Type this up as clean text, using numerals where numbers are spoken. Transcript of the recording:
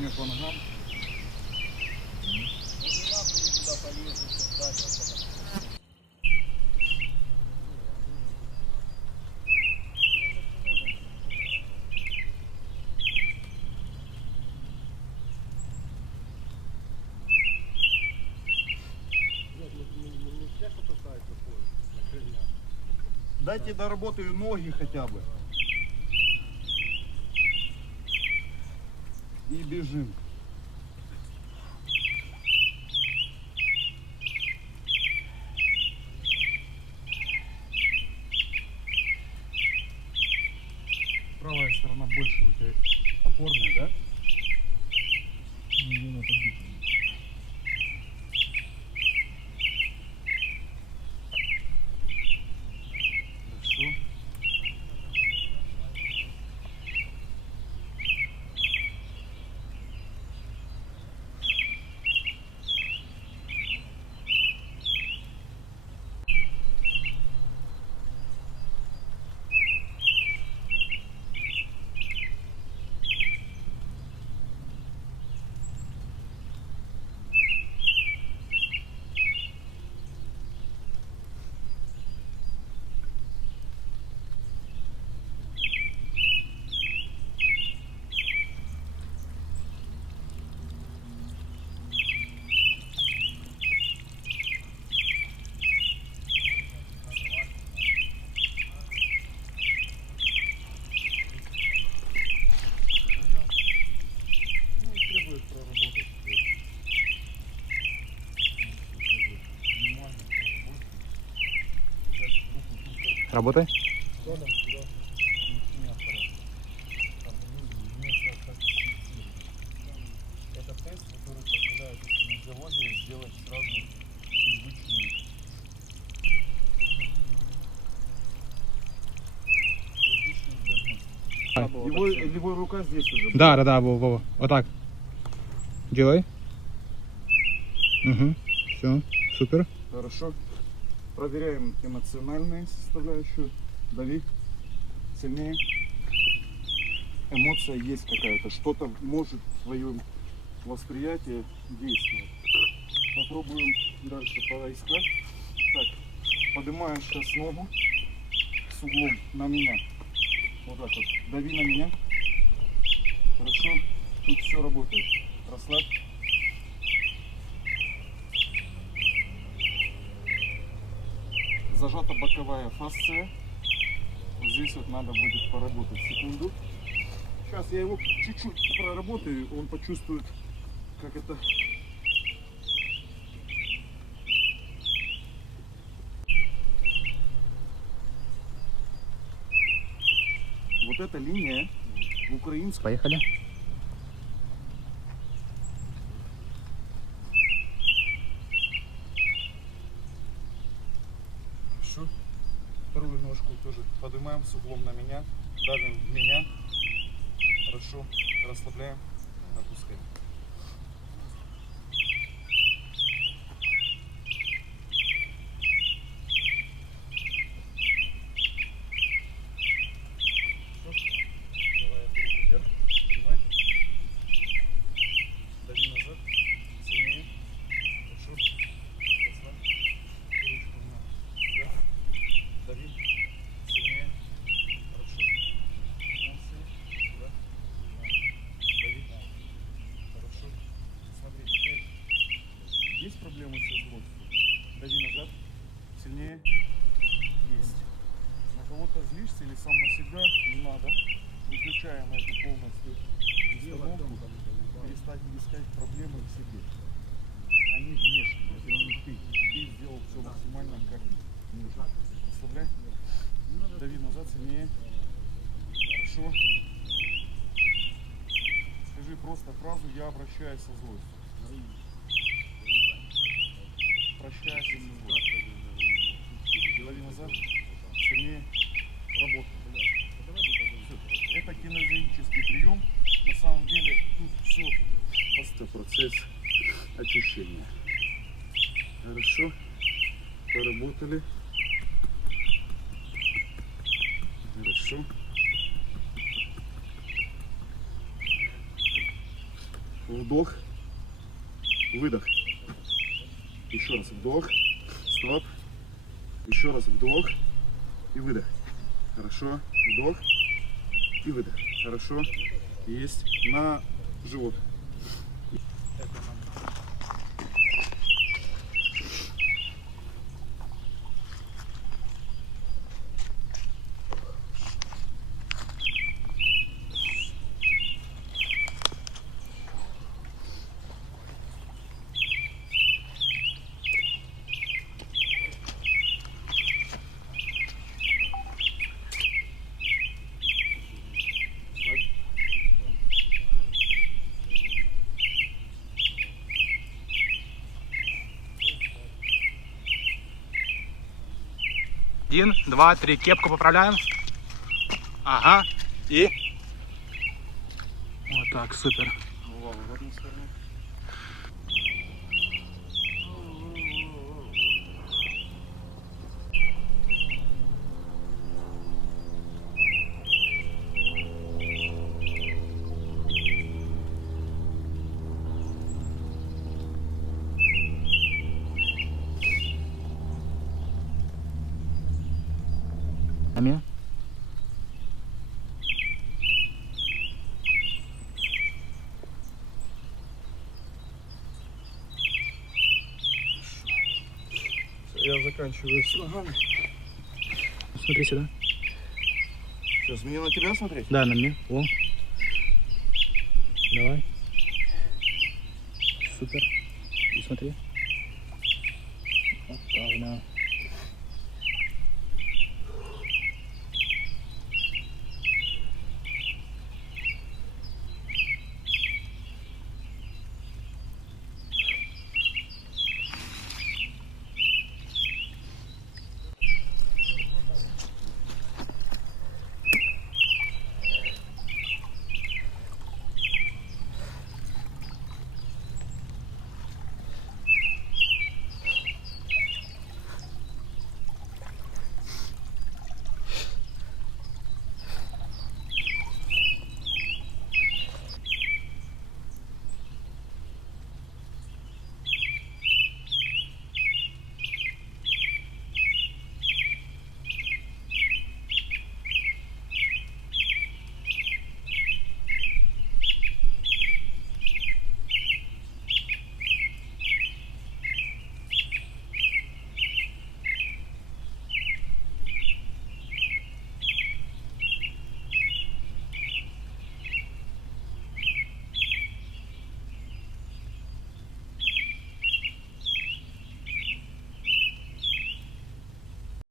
мне по ногам. Дайте доработаю ноги хотя бы. И бежим. Правая сторона больше у тебя опорная, да? Ее подбить. Хорошо. Работай. Это тест, который позволяет физиологии сделать сразу привычную. Его рука здесь уже. Да, Вова. Вот так. Делай. Угу. Все, супер. Хорошо. Проверяем эмоциональную составляющую. Дави. Сильнее. Эмоция есть какая-то. Что-то может в твоем восприятии действовать. Попробуем дальше поискать. Так. Поднимаешь сейчас ногу с углом на меня. Вот так вот. Дави на меня. Хорошо. Тут все работает. Расслабь. Зажата боковая фасция. Вот здесь вот надо будет поработать секунду. Сейчас я его чуть-чуть проработаю, он почувствует, как это. Вот эта линия в украинском. Поехали. Хорошо. Вторую ножку тоже поднимаем с углом на меня, давим в меня. Хорошо. Расслабляем, опускаем. Давай эту руку вверх, поднимай. Дави назад, сильнее. Хорошо. Расслабь. Ручку на сюда. Дави. Сильнее. Хорошо. Молодцы. Сюда. Дави. Хорошо. Смотри, теперь есть проблемы со злостью? Дави назад. Сильнее. Есть. На кого-то злишься или сам на себя? Не надо. Выключаем эту полностью установку. Перестать искать проблемы в себе. Они внешние, это не ты. Ты сделал все максимально как нужно. Расслабляй. Дави назад, сильнее. Хорошо. Скажи просто фразу «я обращаюсь со злостью». Прощаюсь со злостью. Дави назад, сильнее. Работай. Все. Это кинезический прием. На самом деле тут все просто процесс очищения. Хорошо. Поработали. Хорошо. Вдох. Выдох. Еще раз вдох. Стоп. Еще раз вдох. И выдох. Хорошо. Вдох. И выдох. Хорошо. Есть. На живот. Один, два, три. Кепку поправляем. Ага. И. Вот так, супер. Голова в одну сторону. Амин. Я заканчиваю с ногами. Смотри сюда. Сейчас мне на тебя смотреть? Да, на мне. О. Давай. Супер. И смотри. Вот так, да.